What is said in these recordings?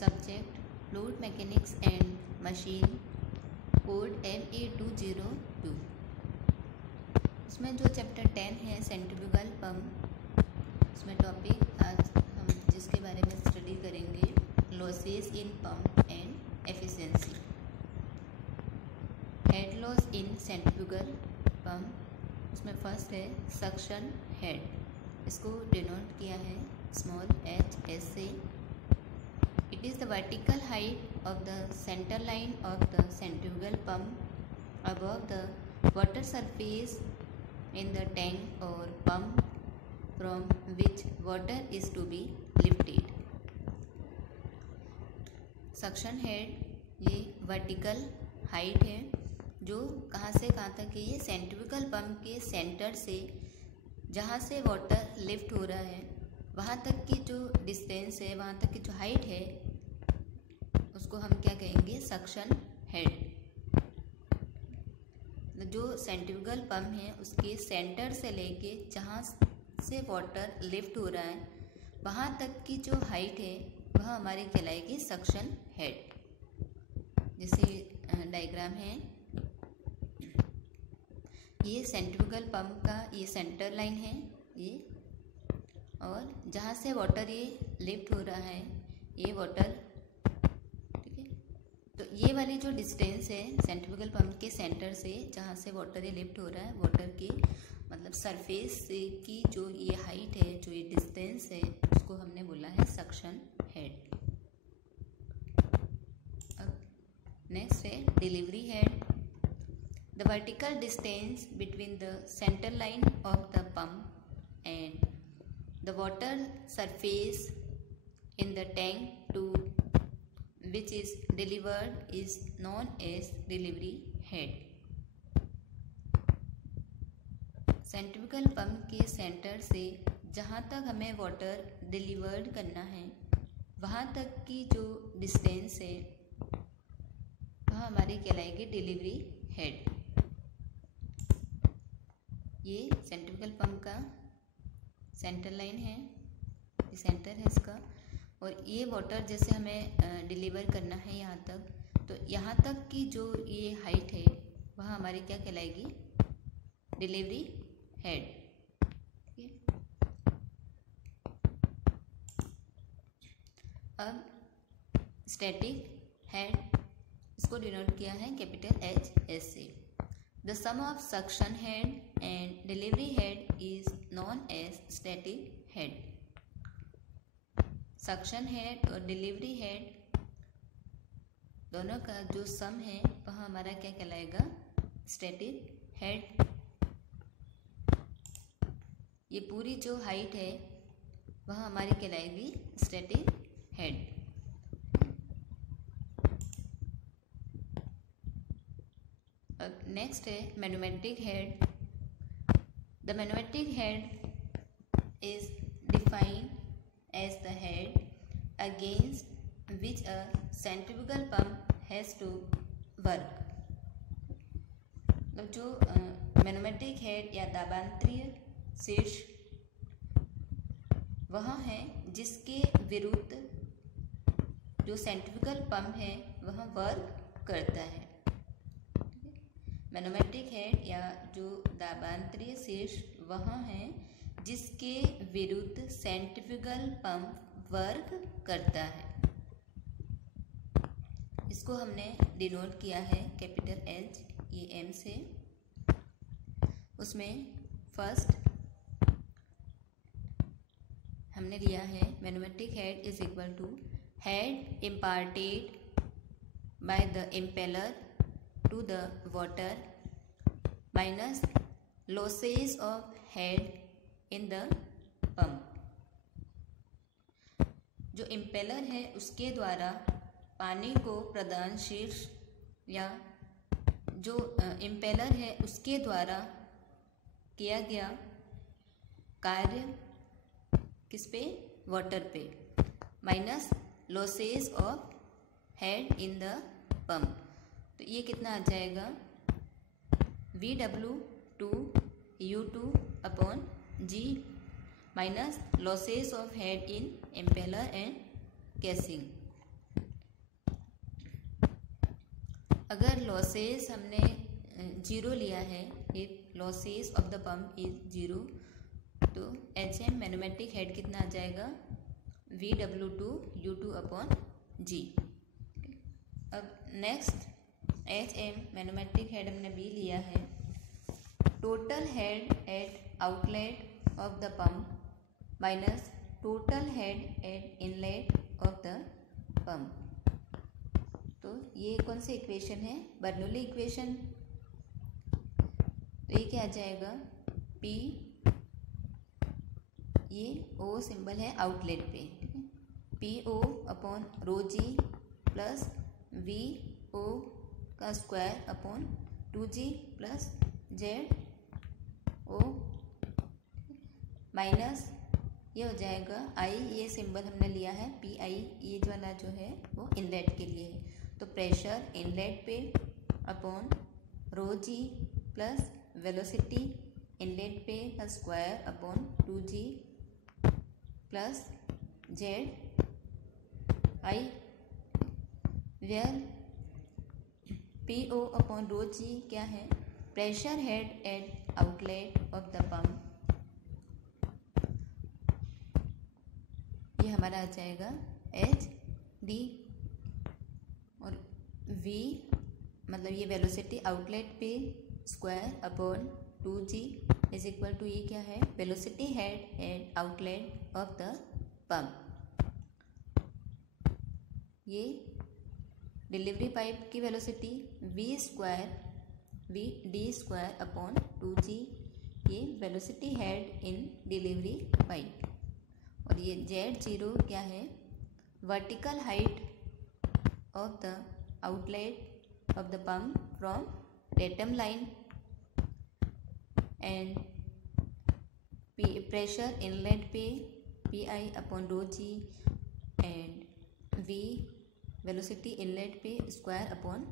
Subject Fluid Mechanics and Machine code MA202। इसमें जो chapter 10 है सेंट्रीफ्यूगल पंप, उसमें टॉपिक आज हम जिसके बारे में स्टडी करेंगे losses in pump and efficiency. Head loss in centrifugal pump, उसमें फर्स्ट है सक्शन हेड, इसको डिनोट किया है स्मॉल h से। It is the vertical height of the center line of the centrifugal pump above the water surface in the tank or pump from which water is to be lifted. Suction head ये vertical height है जो कहाँ से कहाँ तक है, ये centrifugal pump के सेंटर से जहाँ से वाटर लिफ्ट हो रहा है वहाँ तक की जो डिस्टेंस है, वहाँ तक की जो हाइट है, उसको हम क्या कहेंगे, सक्शन हेड। जो सेंट्रीफ्यूगल पंप है उसके सेंटर से लेके जहाँ से वाटर लिफ्ट हो रहा है वहाँ तक की जो हाइट है वह हमारी कहलाएगी सक्शन हेड। जैसे डायग्राम है, ये सेंट्रीफ्यूगल पंप का ये सेंटर लाइन है ये, और जहाँ से वाटर ये लिफ्ट हो रहा है ये वाटर, ठीक है। तो ये वाली जो डिस्टेंस है सेंट्रीफ्यूगल पंप के सेंटर से जहाँ से वाटर ये लिफ्ट हो रहा है, वाटर की मतलब सरफेस से की जो ये हाइट है, जो ये डिस्टेंस है, उसको हमने बोला है सक्शन हेड। अब नेक्स्ट है delivery head. The vertical distance between the center line of the pump and the water surface in the tank to which is delivered is known as delivery head. Centrifugal pump के centre से जहाँ तक हमें water delivered करना है वहाँ तक की जो डिस्टेंस है वह हमारी कहलाएगी डिलीवरी हेड। ये सेंट्रीफ्यूगल पंप का सेंटर लाइन है, ये सेंटर है इसका, और ये वाटर जैसे हमें डिलीवर करना है यहाँ तक, तो यहाँ तक की जो ये हाइट है वह हमारी क्या कहलाएगी, डिलीवरी हेड। अब स्टैटिक हेड, इसको डिनोट किया है कैपिटल H से। The sum of suction head and delivery head is known as static head. Suction head और delivery head दोनों का जो सम है वह हमारा क्या कहलाएगा, static head। ये पूरी जो हाइट है वह हमारी कहलाएगी static head। अब नेक्स्ट है manometric head. The manometric head is defined as the head against which a centrifugal pump has to work. मतलब जो मैन्युमेटिक हेड या दाबांतरीय शीर्ष वह है जिसके विरुद्ध जो सेंट्रीफ्यूगल पंप है वह वर्क करता है। मैन्युमेटिक हेड या जो दाबांतरीय शीर्ष वह है जिसके विरुद्ध सेंट्रीफ्यूगल पंप वर्क करता है, इसको हमने डिनोट किया है कैपिटल H ये M से। उसमें फर्स्ट हमने लिया है manometric head is equal to head imparted by the impeller to the water minus losses of head in the pump। जो इम्पेलर है उसके द्वारा पानी को प्रदान शीर्ष या जो इम्पेलर है उसके द्वारा किया गया कार्य किस पे, वाटर पे, minus losses of head in the pump. तो ये कितना आ जाएगा, VW2U2/G minus losses of head in impeller and casing. अगर लॉसेस हमने जीरो लिया है, if losses of the pump is zero, तो HM मैनोमेट्रिक हेड कितना आ जाएगा, VW2 U2 अपॉन G। अब नेक्स्ट HM मैनोमेट्रिक हेड हमने B लिया है, total head at outlet of the pump minus total head at inlet of the pump. तो ये कौन सी इक्वेशन है, बर्नौली इक्वेशन। तो ये क्या आ जाएगा, P, ये O सिंबल है आउटलेट पे, PO upon rho g plus VO का square upon 2G plus ZO minus ये हो जाएगा I, ये सिंबल हमने लिया है PI, ये वाला जो है वो इनलेट के लिए है, तो प्रेशर इनलेट पे upon rho g plus velocity inlet पे का square upon 2G plus ZI, where PO upon rho g क्या है, pressure head at outlet of the pump, ये हमारा आ जाएगा HD, और V मतलब ये वेलोसिटी आउटलेट पे square upon 2G is equal to ये क्या है, velocity head at outlet of the pump. ये डिलीवरी पाइप की velocity VD square upon 2G, ये velocity head in delivery pipe, और ये Z0 क्या है, vertical height of the outlet of the pump from datum line, and pressure inlet पे PI upon rho G, and V velocity inlet पे square upon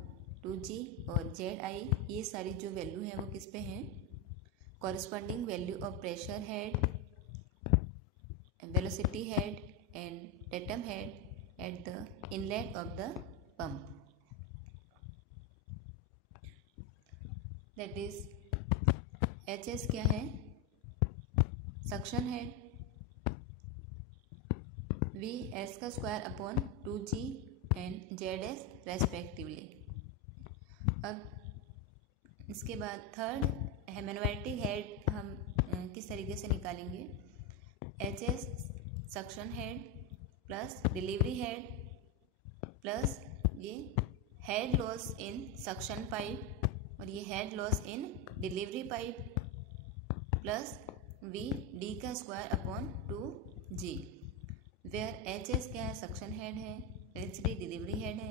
2G, और ZI ये सारी जो वैल्यू है वो किस पे हैं, corresponding value of pressure head, velocity head and datum head at the inlet of the pump, that is HS क्या है, सक्शन हेड, VS का square upon 2G and ZS respectively. अब इसके बाद थर्ड मैनोमेट्रिक हेड हम किस तरीके से निकालेंगे, HS suction head plus delivery head plus ये head loss in suction pipe, और ये head loss in delivery pipe plus VD का square upon 2G, where HS क्या है, सक्शन हेड है, HD डिलीवरी हेड है,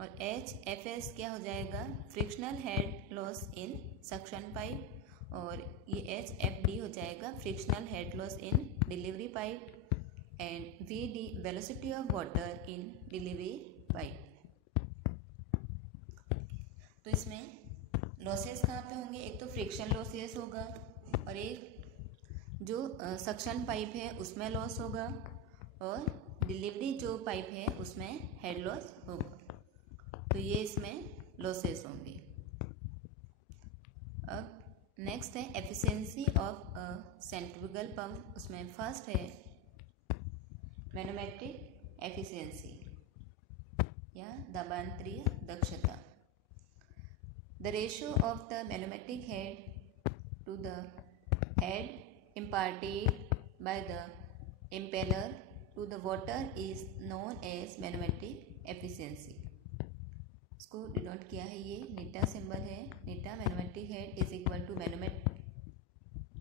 और HFS क्या हो जाएगा, frictional head loss in suction pipe, और ये HFD हो जाएगा frictional head loss in delivery pipe, and VD velocity of water in delivery pipe. तो इसमें लॉसेस कहाँ पे होंगे, एक तो फ्रिक्शन लॉसेस होगा, और एक जो सक्शन पाइप है उसमें लॉस होगा, और डिलीवरी जो पाइप है उसमें हेड लॉस होगा, तो ये इसमें लॉसेस होंगे। अब नेक्स्ट है एफिशिएंसी ऑफ सेंट्रीफ्यूगल पंप, उसमें फर्स्ट है मैनोमेट्रिक एफिशिएंसी या दाबांतरीय दक्षता। The ratio of the manometric head to the head imparted by the impeller to the water is known as manometric efficiency. इसको डिनोट किया है, ये नीटा सिंबल है, नीटा manometric head is equal to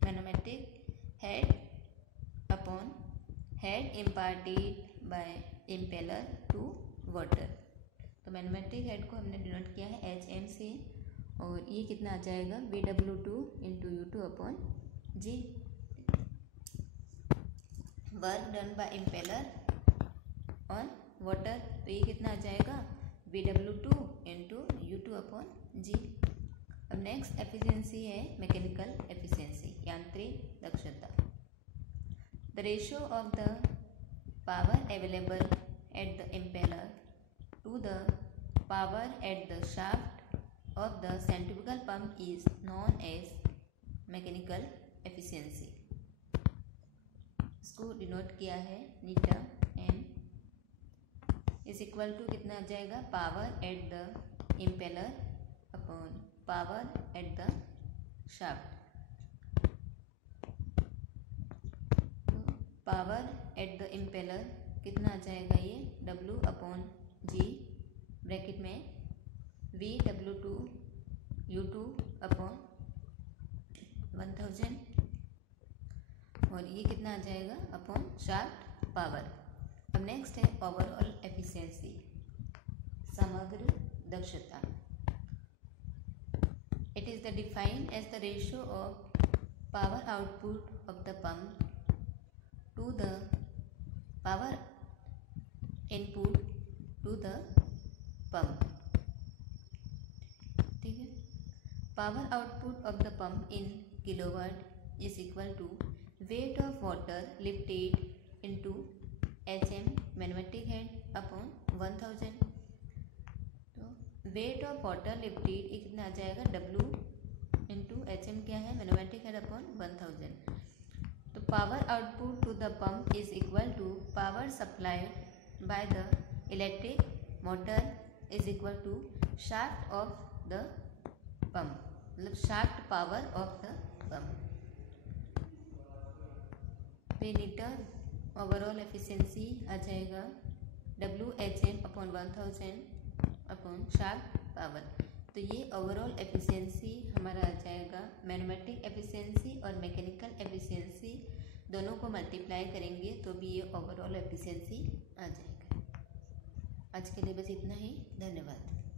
manometric head upon head imparted by impeller to water. तो manometric head को हमने डिनोट किया है HM से, और ये कितना आ जाएगा, VW2 into U2 upon G, work done by impeller on water, तो ये कितना आ जाएगा, VW2 into U2 upon G। अब नेक्स्ट एफिशिएंसी है मैकेनिकल एफिशिएंसी, यांत्रिक दक्षता। The ratio of the power available at the impeller to the power at the shaft of the centrifugal pump is known as mechanical efficiency. इसको denote किया है नीटा m is equal to कितना आ जाएगा, power at the impeller upon power at the shaft. Power at the impeller कितना आ जाएगा, ये W अपॉन G ब्रैकेट में VW2 U2 अपॉन 1000 और ये कितना आ जाएगा अपॉन शाफ्ट पावर। अब नेक्स्ट है ओवरऑल एफिशिएंसी, समग्र दक्षता। It is the defined as the ratio of power output of the pump to the power input to the pump. ठीक है, power output of the pump in kilowatt is equal to weight of water lifted into HM magnetic head upon 1000। तो wait of water lifted कितना आ जाएगा, W into HM क्या है, magnetic head upon 1000। तो power output to the pump is equal to power supplied by the electric motor is equal to shaft of the pump, मतलब shaft power of the pump. पे meter overall efficiency आ जाएगा WHM upon 1000 upon shaft power. तो ये overall efficiency हमारा आ जाएगा। Magnetic efficiency और मैकेनिकल एफिशिएंसी दोनों को मल्टीप्लाई करेंगे तो भी ये ओवरऑल एफिशिएंसी आ जाएगा। आज के लिए बस इतना ही, धन्यवाद।